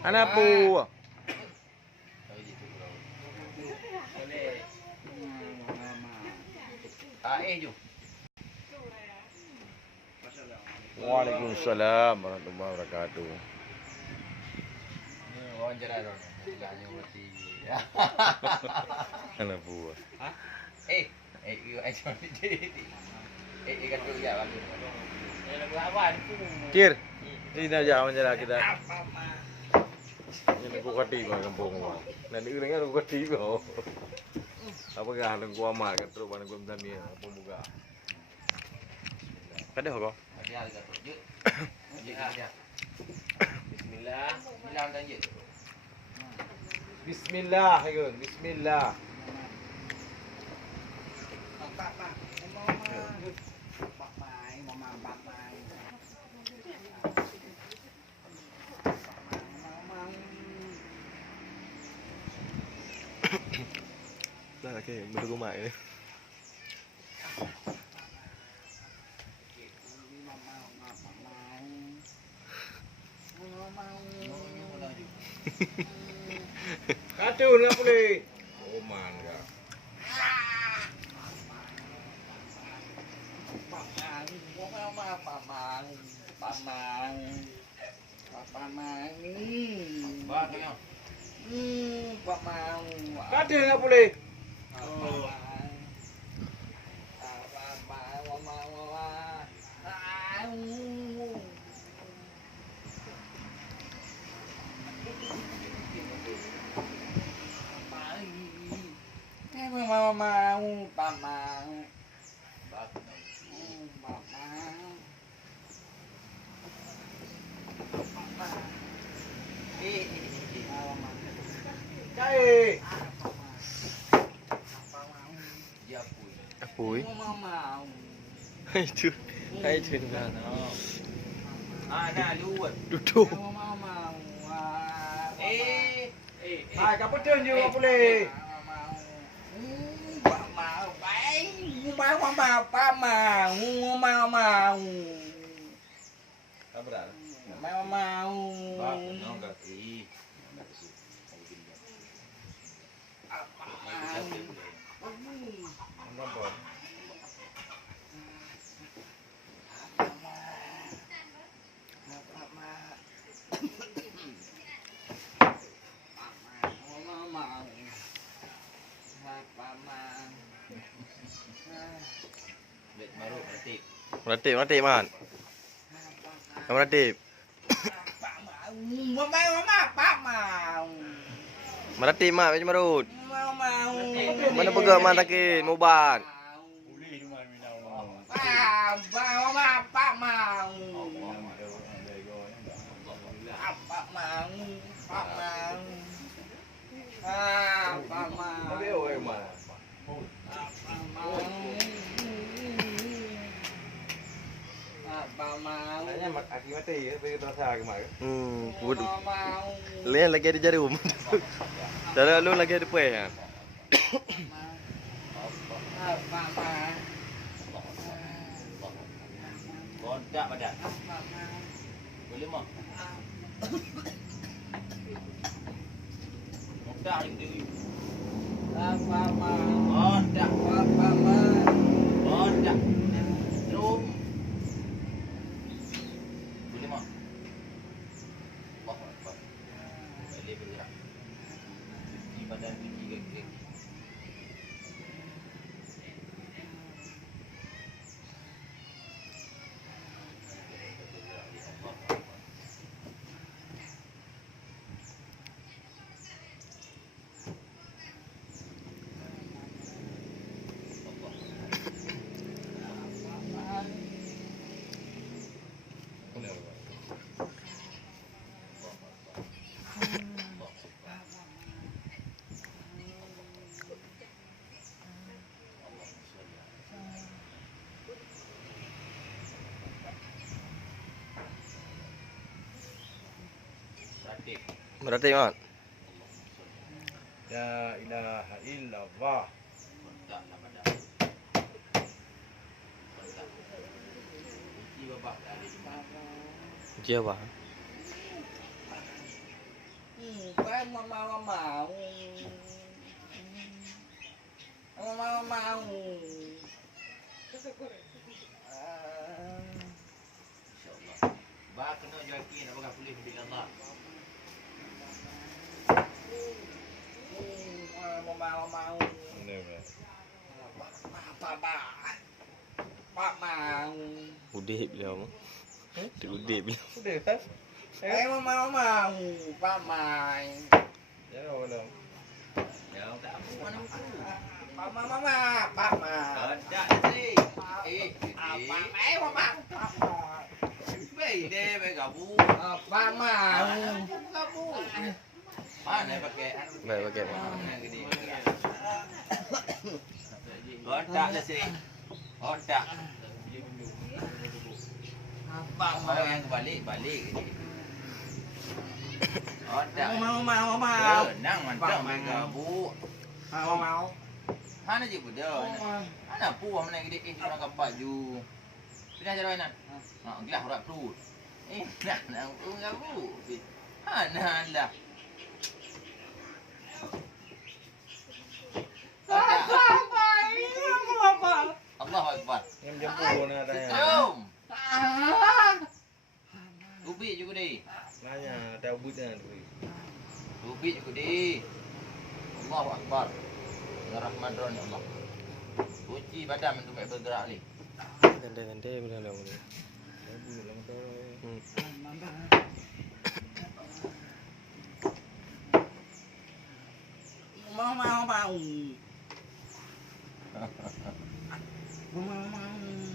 Ana po. Waalaikumsalam warahmatullahi wabarakatuh. Wawancara dong, nggak nyuruti. Ana po. Hah? Ikan tuh ya, Bang. Kir. Ini aja wawancara kita. Ini aku ketiba kampung gua. Nanti urangnya aku ketiba. Apa gak haleng gua amal kan terus bareng gua mendami pembuka. Kada kok. Bismillah. Bismillah dan je. Bismillah, Gun. Bismillah. Đây là cái mình của mày đấy. Kacau nggak boleh. Oh mangga. Kacau nggak boleh. Cai. Apoi. Itu. Itu dengan. Nah, luwet. Duduk. Hai, kamu turun juga boleh. Meratip man. Meratip. Meratip mak macam marut. Mana pegang man takin muban. Aki mati ya, terasa kemarin. Lihat lagi ada jarum. Dah lu lagi ada puai ya. Kontak badan. Boleh mah. Kontak itu. Kontak. Kontak. Rum. Boleh mah. Boleh bergerak. Di badan tinggi gede. Meratip man. La ilaha illallah. Kontak lah badan. Kontak. Kunci babak dari Dia apa? Insyaallah. Ba kena yakin apakah boleh dengan Allah. Ini ber. Udip dia mah. Udip dia. Sudah kan? Jangan belum. Ya, tak apa mana tu. Tak sih. Baik deh, baik kamu. Kamu. Mana pakai? Baik pakai. Yang gini. Otak dah sini. Otak. Apa yang balik gini. Otak. Nang mantap mereka bu. Mana je budak. Mana puang mana gede orang kapak ju. Pindah jalan nan. Gelah urat perut. Nak enggak bu. Mana lah. Allahu Akbar. Yang jemput nak tanya. Jom. Ubik juga deh. Nanya ada ubudnya tu. Ubik juga deh. Allahu Akbar. Ya Rahman Rahim ya Allah. Kunci badan untuk bergerak ni. Gandai bila dah boleh. Ubud dalam tu.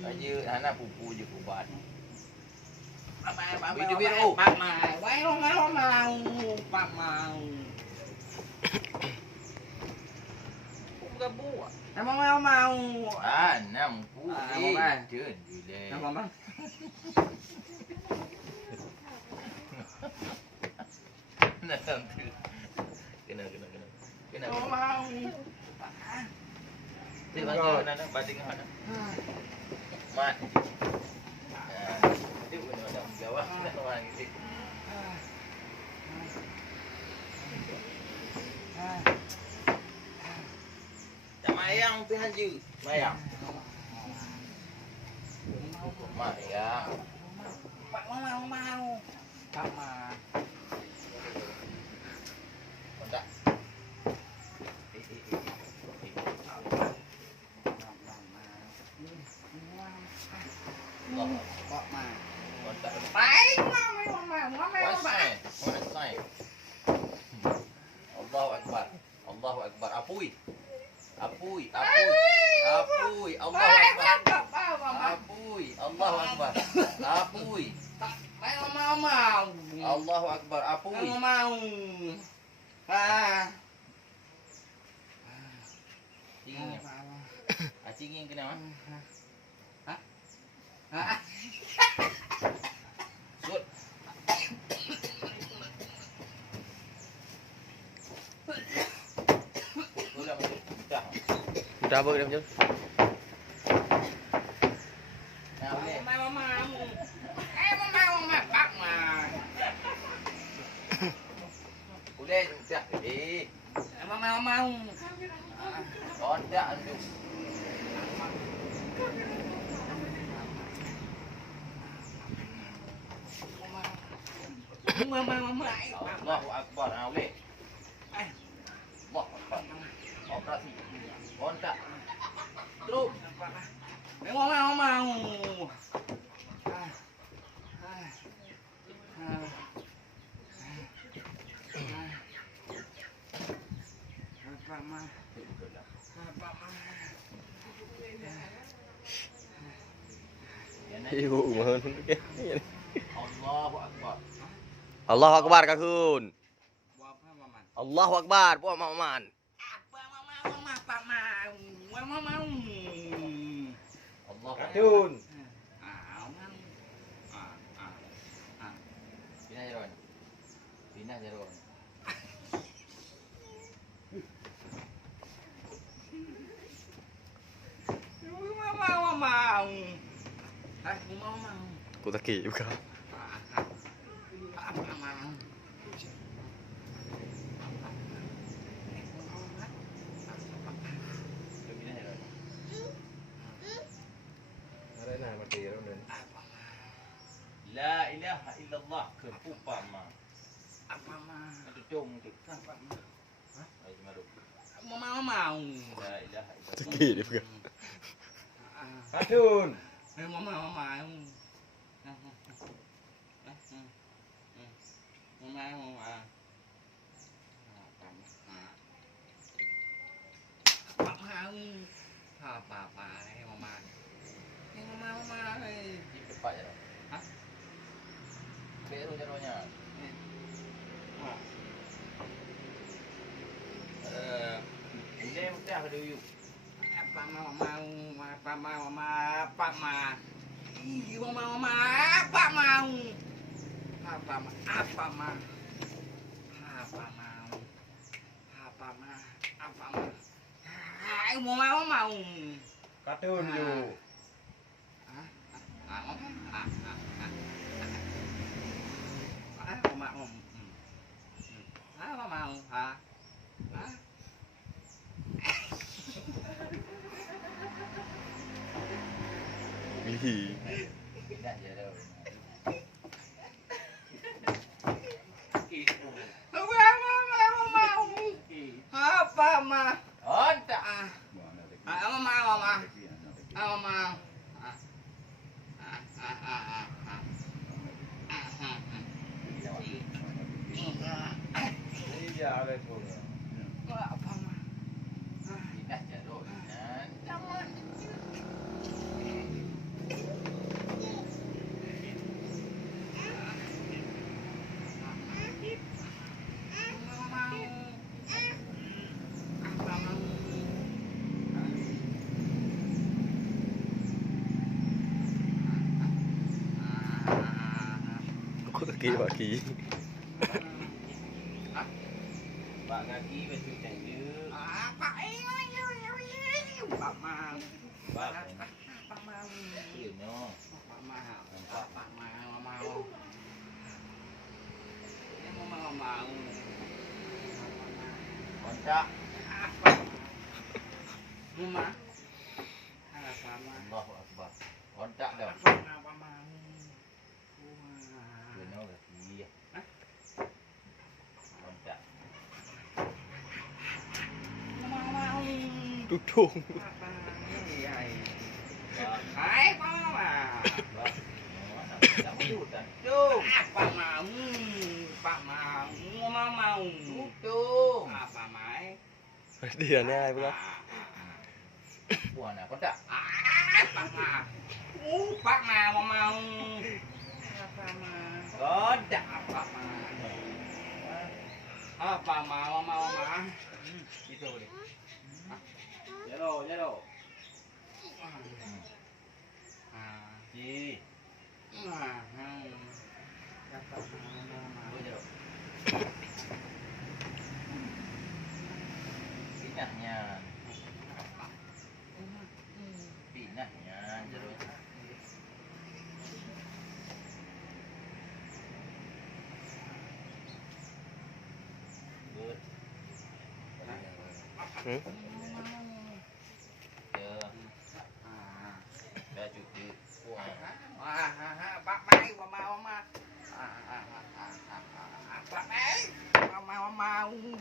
Aja anak pupu je kubat. Enam puluh. Jun gila. Enam tu. Kena. Dia bangga nak banding mana? Mat. Dia pun ada jawab nak orang ini. Tak mayang tu haju. Mayang. Mayang. Tak. Allahu Akbar. Allahu Akbar. Apui. Allahu Akbar. Apui. Allahu Akbar. Apui. Allahu Akbar. Apui. Cingin. Cingin kena mah. Sud. Ulang dah. Dah apa dia macam? Nah, boleh. Boleh dah. Kondak tu. Allahu Akbar. Boleh. Allahu Akbar. Operasi. Kontak. Terus. Ibu mohon. Allahu Akbar. Allahu Akbar kakun. Allahu Akbar puak maman. Allahu Akbar. Tun. Pindah jalan. Pindah jalan. Aku takik juga. cung thì Hah? Ayo cuma dulu. Mau. La ilaha illallah. Sikit dia pegang. Kadun. Mau. Cepat je dah. Hah? Beru jaronya. Ini mesti ada dulu. Kadun yo. Ih. Pindah je dah. Oh, tak. Iya ada pun. Pindah je dah. Jangan. Kok kaki baki. Pak kaki baju cantik. Iya, kontak. Allahu akbar. Kontak dah. Kena kaki. Kontak. Dudung. Tak hutan. Tutung. Dia ni ai pegang. Puan nak kontak. Kontak. Itu boleh. Jalo. Ji. Boleh dah. Pinahnya. Pinahnya jeruk. Good. Hmm? Ya. Dah cukup. Puan.